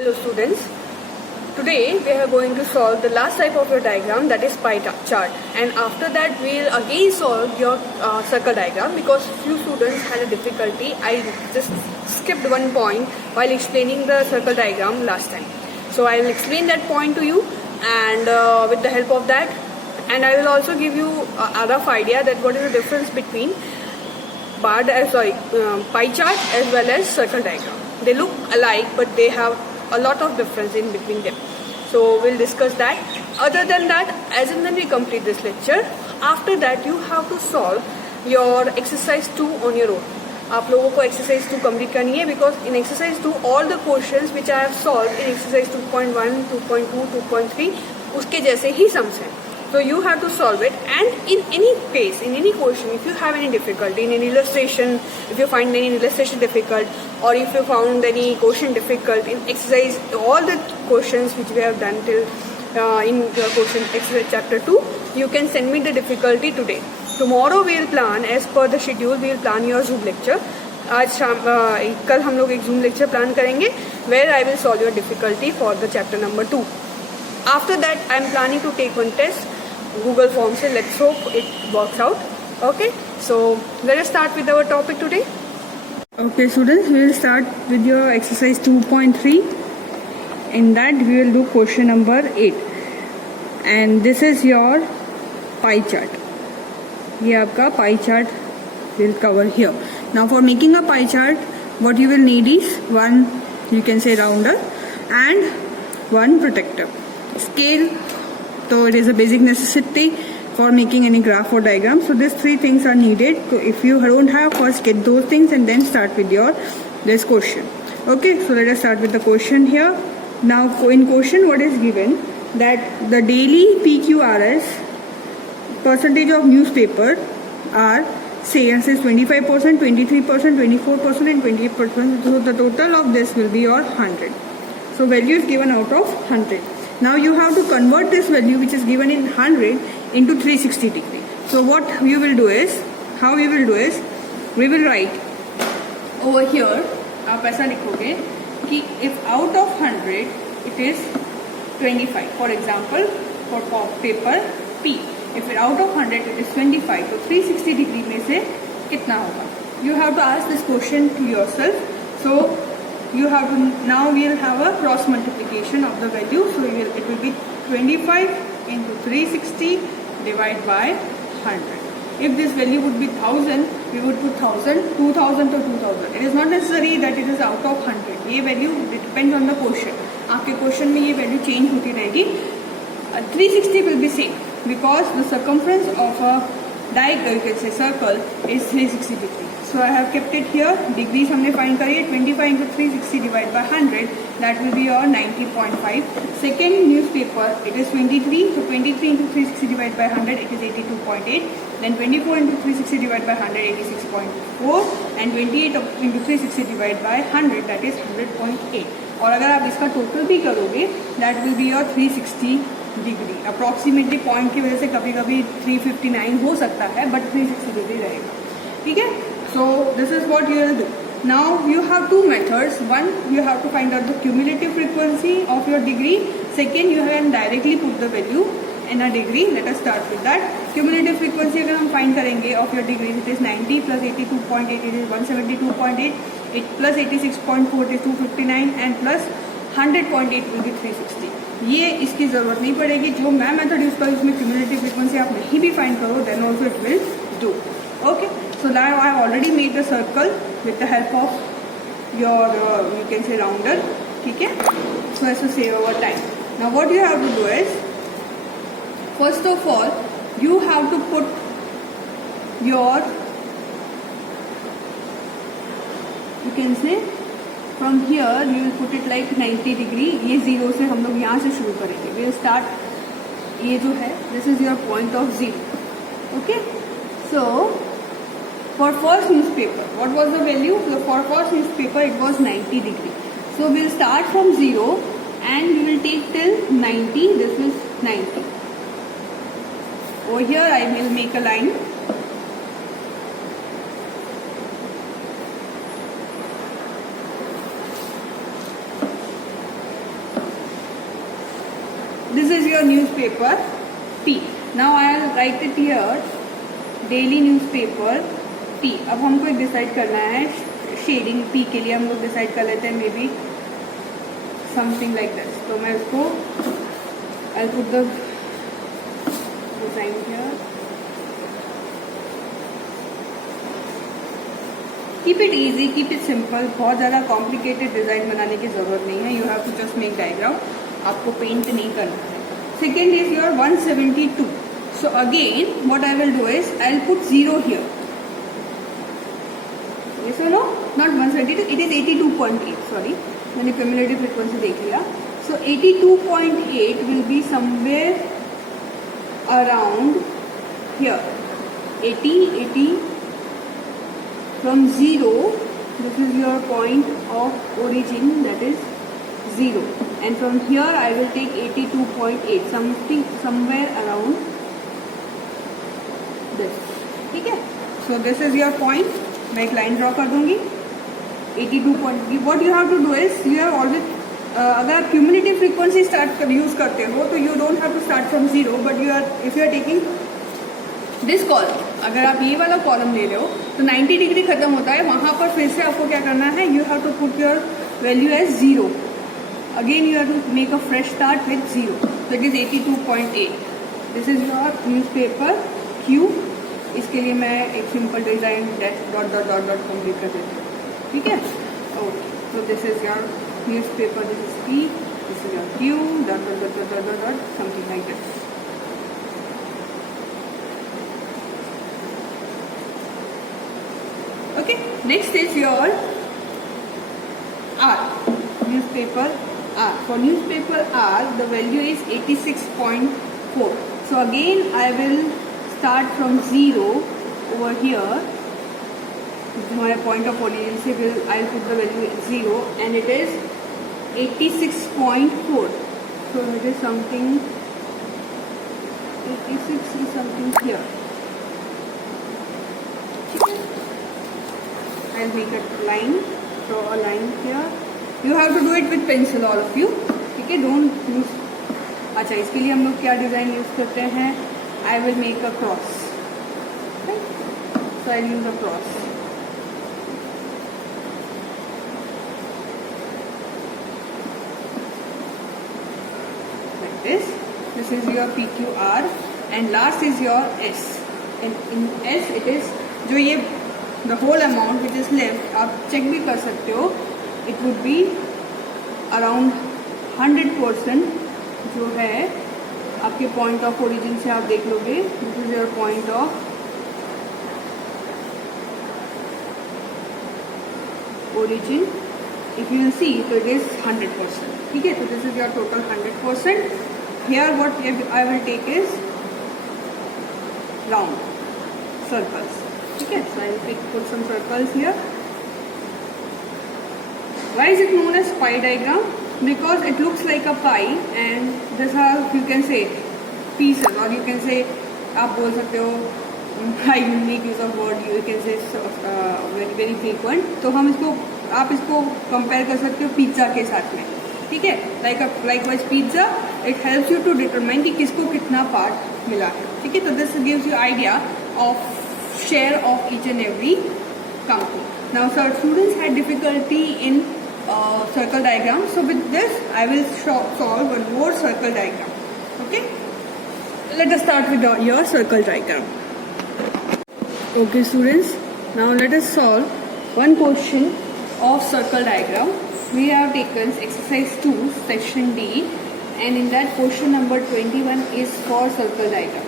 Hello students, today we are going to solve the last type of your diagram, that is pie chart, and after that we will again solve your circle diagram because few students had a difficulty. I just skipped one point while explaining the circle diagram last time. So I will explain that point to you, and with the help of that, and I will also give you a rough idea that what is the difference between pie chart as well as circle diagram. They look alike but they have a lot of difference in between them. So we'll discuss that. Other than that, as and when we complete this lecture, after that you have to solve your exercise 2 on your own. आप लोगों को exercise 2 complete करनी है because in exercise 2 all the questions which I have solved in exercise 2.1, 2.2, 2.3 उसके जैसे ही sums हैं. So you have to solve it, and in any case, in any question, if you have any difficulty in an illustration, if you find any illustration difficult, or if you found any question difficult in exercise, all the questions which we have done till in the question exercise chapter 2, you can send me the difficulty today. Tomorrow we will plan, as per the schedule, we will plan your Zoom lecture. आज शाम कल हम लोग एक Zoom lecture plan करेंगे where I will solve your difficulty for the chapter number 2. After that, I am planning to take one test. Google Form से, let's hope it works out. Okay, so let us start with our topic today. Okay students, we will start with your exercise 2.3. In that we will do question number 8, and this is your pie chart. ये आपका pie chart will cover here. Now for making a pie chart, what you will need is one, you can say, rounder and one protector. Scale, so it is a basic necessity for making any graph or diagram. So these three things are needed. So if you don't have, first get those things and then start with your this question. Okay, so let us start with the question here. Now in question, what is given, that the daily PQRS percentage of newspaper are, say, and says 25%, 23%, 24% and 28%. So the total of this will be your 100. So value is given out of 100. Now you have to convert this value which is given in 100 into 360 degree. So what you will do is, we will write over here, आप ऐसा लिखोगे कि if out of 100 it is 25, for example, for paper P, if out of 100 it is 25, तो 360 degree में से कितना होगा? You have to ask this question to yourself. So you have to, now we will have a cross multiplication of the value. So it will be 25 into 360 divided by 100. If this value would be 1000, we would put 1000, 2000 to 2000. It is not necessary that it is out of 100. ये value depends on the question. आपके question में ये value change होती रहेगी. 360 will be same because the circumference of a diagram, you can say circle, is 360 degree. So I have kept it here. Degrees हमने find करी है. 25 into 360 divided by 100. That will be your 90.5. Second newspaper, it is 23. So 23 into 360 divided by 100, it is 82.8. Then 24 into 360 divided by 100, 86.4. And 28 into 360 divided by 100, that is 100.8. और अगर आप इसका total भी करोगे, that will be your 360 degree. Approximately point की वजह से कभी कभी 359 हो सकता है, बट 360 डिग्री रहेगा. ठीक है. So this is what you will do. Now you have two methods. One, you have to find out the cumulative frequency of your degree. Second, you can directly put the value in a degree. Let us start with that. Cumulative frequency अगर हम find करेंगे of your degree, it is 90 plus 82.8, it is 172.8. It plus 86.4 is 259 and plus 100.8 will be 360. ये इसकी ज़रूरत नहीं पड़ेगी. जो मैं मेथड यूज़ करूँ उसमें क्यूमुलेटिव फ्रीक्वेंसी आप नहीं भी फाइंड करो, then also it will do. Okay, so now I have already made the circle with the help of your you can say rounder. ठीक है, so as to save our time. Now what you have to do is, first of all you have to put your, you can say from here you will put it like 90 degree. ये 0 से हम लोग यहाँ से शुरू करेंगे. We will start, ये जो है, this is your point of 0. Okay, so for first newspaper, what was the value? So for first newspaper it was 90 degree. So we will start from 0 and we will take till 90. This is 90. Over here I will make a line. this is your newspaper T. Now I'll write it here, daily newspaper T. अब हमको एक decide करना है shading T के लिए, हम लोग decide कर लेते हैं maybe something like this. तो मैं उसको I'll put the design here. Keep it easy, keep it simple. बहुत ज़्यादा कॉम्प्लिकेटेड डिज़ाइन बनाने की ज़रूरत नहीं है. You have to just make diagram. आपको पेंट नहीं करना है. Second is your 172. So again what I will do is I will put 0 here. Yes or no? Not 172, it is 82.8. Sorry, मैंने cumulative frequency देख लिया. So 82.8 will be somewhere around here. 80 from 0. This is your point of origin, that is 0. And from here I will take 82.8, something somewhere around this. ठीक है? So this is your point. मैं एक line draw कर दूंगी. 82 point. What you have to do is you have always, अगर आप cumulative frequency start use करते हो तो you don't have to start from 0, but you are if you are taking this column, अगर आप ये वाला कॉलम ले लो तो 90 डिग्री खत्म होता है. वहां पर फिर से आपको क्या करना है, you have to put your value as 0. Again you have to make a fresh start with 0. so it is 82.8. This is your newspaper Q. इसके लिए मैं एक simple design dot dot dot dot complete कर देती हूँ. ठीक है? Okay. So this is your newspaper, this is P, this is your Q, dot dot dot dot dot dot something like this. Okay, next is your R, newspaper R. For newspaper R, the value is 86.4. So again, I will start from 0 over here. My point of origin se I'll put the value 0, and it is 86.4. So it is something. 86 is something here. I'll make a line, draw a line here. You have to do it with pencil, all of you. ठीक है? Don't use. अच्छा, इसके लिए हम लोग क्या design use करते हैं? I will make a cross. Okay? So I'll use a cross. Like this. This is your PQR, and last is your S. And in S it is जो ये the whole amount which is left, आप check भी कर सकते हो. It would be around 100% जो है आपके पॉइंट ऑफ ओरिजिन से आप देख लोगे. This is your point of origin. If you see तो इट इज 100%. ठीक है? तो this is your total 100%. Here what I will take is round circles. ठीक है? So I will put some circles here. Why is it known as pie diagram? Because it looks like a pie, and this how you can say pieces, or you can say, आप बोल सकते हो, I make use of word, you can say very very frequent. तो हम इसको, आप इसको compare कर सकते हो पिज्ज़ा के साथ में. ठीक है? Likewise pizza, it helps you to determine कि किसको कितना पार्ट मिला है. ठीक है? तो this gives you idea of share of each and every company. Now, sir, students had difficulty in circle diagram. So with this, I will solve one more circle diagram. Okay? Let us start with your circle diagram. Okay, students. Now let us solve one question of circle diagram. We have taken exercise 2, section D, and in that question number 21 is for circle diagram.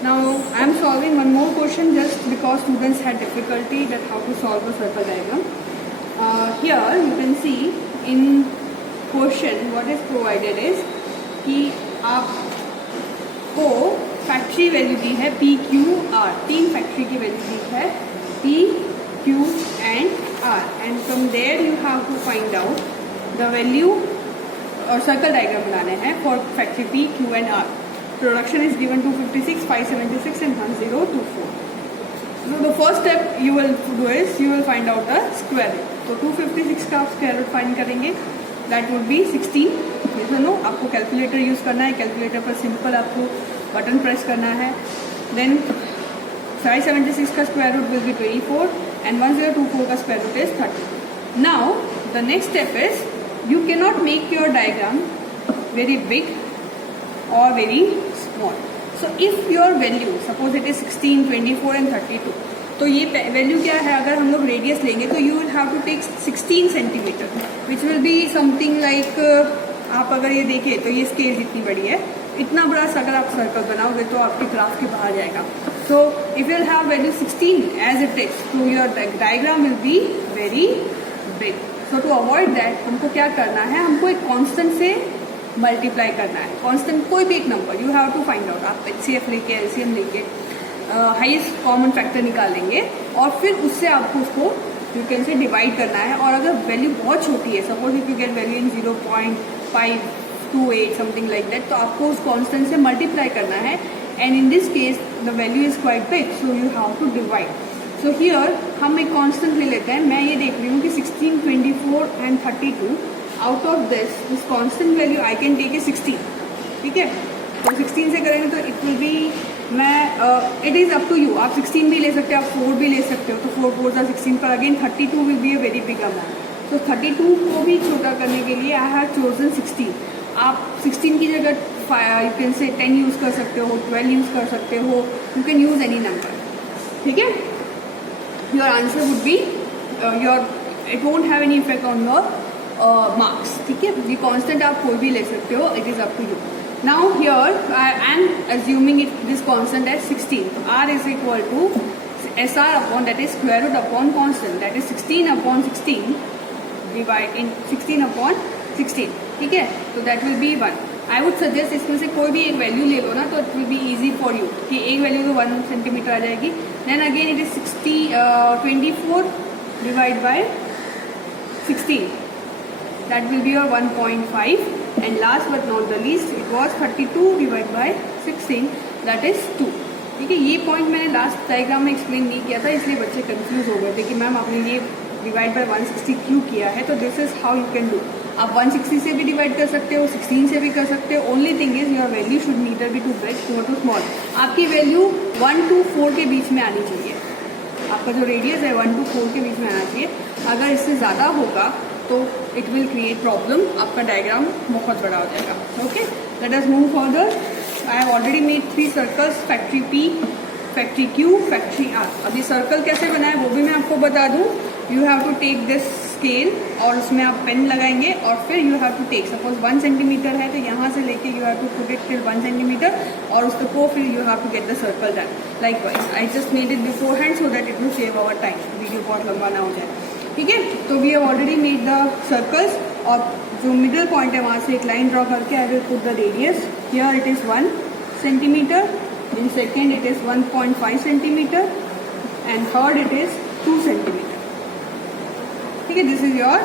Now I am solving one more question just because students had difficulty that how to solve a circle diagram. Here you can see in question what is provided is कि आपको factory value दी है PQR. 3 factory की value दी है PQ and R, and from there you have to find out the value और circle diagram बनाने हैं for factory P, Q and R. Production is given 256, 576 and 1024. So the first step you will do is you will find out the square root. तो 256 का आप square root find करेंगे, that would be 16. No आपको calculator use करना है, calculator पर simple आपको button press करना है. देन 576 का square root will be 24 and 1024 का square root is 30. Now the next step is you can not make your diagram very big or very small. So if your value suppose it is 16, 24 and 32, तो ये value क्या है, अगर हम लोग radius लेंगे तो you will have to take 16 centimetre which will be something like, आप अगर ये देखें तो ये स्केल जितनी बड़ी है, इतना बड़ा अगर आप सर्कल बनाओगे तो आपके ग्राफ के बाहर जाएगा. So if you have value 16 as it is, तो your diagram will be very big. So to avoid that हमको क्या करना है, हमको एक कॉन्स्टेंट से मल्टीप्लाई करना है. कांस्टेंट कोई भी एक number you have to find out. आप HCF लेके LCM लेके हाईएस्ट कॉमन फैक्टर निकालेंगे और फिर उससे आपको उसको यू कैन से डिवाइड करना है. और अगर वैल्यू बहुत छोटी है, suppose if you get value in 0.528 something like that, तो आपको उस कांस्टेंट से मल्टीप्लाई करना है. And in this case the value is quite big, so you have to divide. So here हम एक कांस्टेंट ले लेते हैं. मैं ये देख रही हूँ कि 16, 24 and 32. Out of this constant value I can take a 16. ठीक है, तो 16 से करेंगे तो इट विल बी, मैं it is up to you. आप 16 भी ले सकते हो, आप 4 भी ले सकते हो. तो 4 4 16 पर again 32 will be a very big amount. तो 32 को भी छोटा करने के लिए आई हैव चोजन 16. आप 16 की जगह यू कैन से 10 यूज़ कर सकते हो, 12 यूज़ कर सकते हो. You can use any number. ठीक है, your answer would be your, it won't have any effect on your marks. ठीक है, ये कांस्टेंट आप कोई भी ले सकते हो, it is up to you. Now here I am assuming it this constant as 16. R is equal to SR upon that is square root upon constant, that is 16 upon 16 divide in 16 upon 16. ठीक है, तो that will be 1. I would suggest इसमें से कोई भी एक value ले लो ना, तो it will be easy for you कि एक वैल्यू तो 1 सेंटीमीटर आ जाएगी. Then again it is 24 divide by 16. That will be your 1.5. and last but not the least it was 32 divided by 16, that is 2. ठीक है, ये पॉइंट मैंने last diagram में एक्सप्लेन नहीं किया था, इसलिए बच्चे कंफ्यूज हो गए थे कि मैम आपने ये डिवाइड बाय 160 क्यों किया है. तो this is how you can do. आप 160 से भी डिवाइड कर सकते हो, 16 से भी कर सकते हो. Only thing is your value should neither be too big not too small. आपकी वैल्यू 1 to 4 के बीच में आनी चाहिए. आपका जो रेडियस है 1 to 4 के बीच में आना चाहिए. अगर इससे ज़्यादा होगा तो इट विल क्रिएट प्रॉब्लम, आपका डायग्राम बहुत बड़ा हो जाएगा. Okay, let us move further. I have already made 3 circles, factory P, factory Q, factory R. अभी सर्कल कैसे बनाए वो भी मैं आपको बता दूँ. You have to take this scale और उसमें आप पेन लगाएंगे और फिर you have to take, suppose 1 centimetre है तो यहाँ से लेके you have to put it till 1 centimetre और उसको फिर you have to get the circle done. Likewise I just made it beforehand so that it will save our time, video बहुत लंबा ना हो जाए. ठीक है, तो we have already made the circles और जो मिडिल पॉइंट है वहाँ से एक लाइन ड्रॉ करके आई will put the radius. Here it is 1 centimetre, in second it is 1.5 centimetre and third it is 2 centimetre. ठीक है, this is your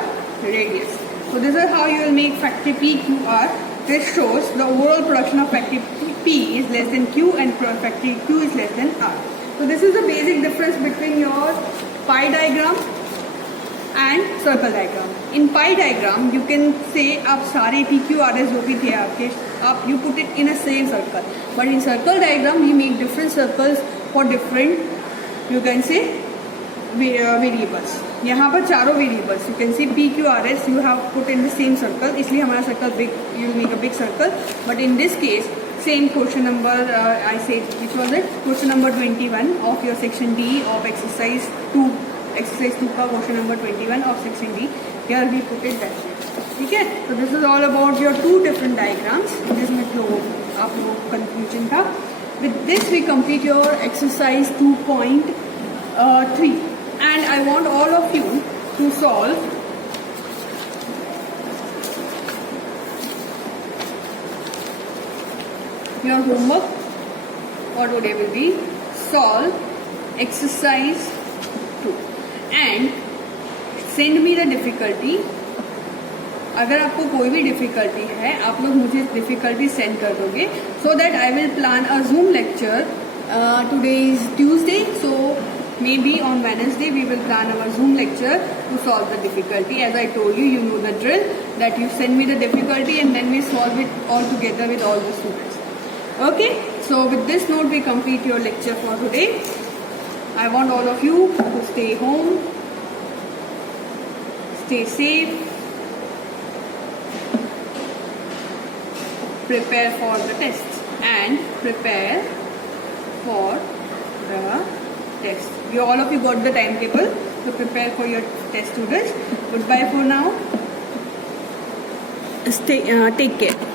radius. So this is how you will make factory PQR. This shows the overall production of factory P is less than Q and factory Q is less than R. So this is the basic difference between your pie diagram and circle diagram. In pie diagram you can say आप सारे PQRS जो भी थे आपके, आप you put it in a same circle. But in circle diagram you make different circles for different you can say variables. यहाँ पर चारों variables you can see PQRS you have put in the same circle, इसलिए हमारा circle big, you make a big circle. But in this case same question number I say which was it, question number 21 of your section D of exercise 2 का question number 21 of section D. Here we put it that way. ठीक है, तो this is all about your 2 different diagrams जिसमें तो आप लोग confusion था. With this we complete your exercise 2.3. And I want all of you to solve your homework for today will be solve exercise 2 and send me the difficulty. अगर आपको कोई भी difficulty है आप लोग मुझे डिफ़िकल्टी सेंड कर दोगे so that I will plan a Zoom lecture. Today is Tuesday, so Maybe on Wednesday we will plan our Zoom lecture to solve the difficulty. As I told you, you know the drill, that you send me the difficulty and then we solve it all together with all the students. Okay, so with this note we complete your lecture for today. I want all of you to stay home, stay safe, prepare for the tests and prepare for the test. All of you got the timetable, so prepare for your test, students. Goodbye for now. Take care.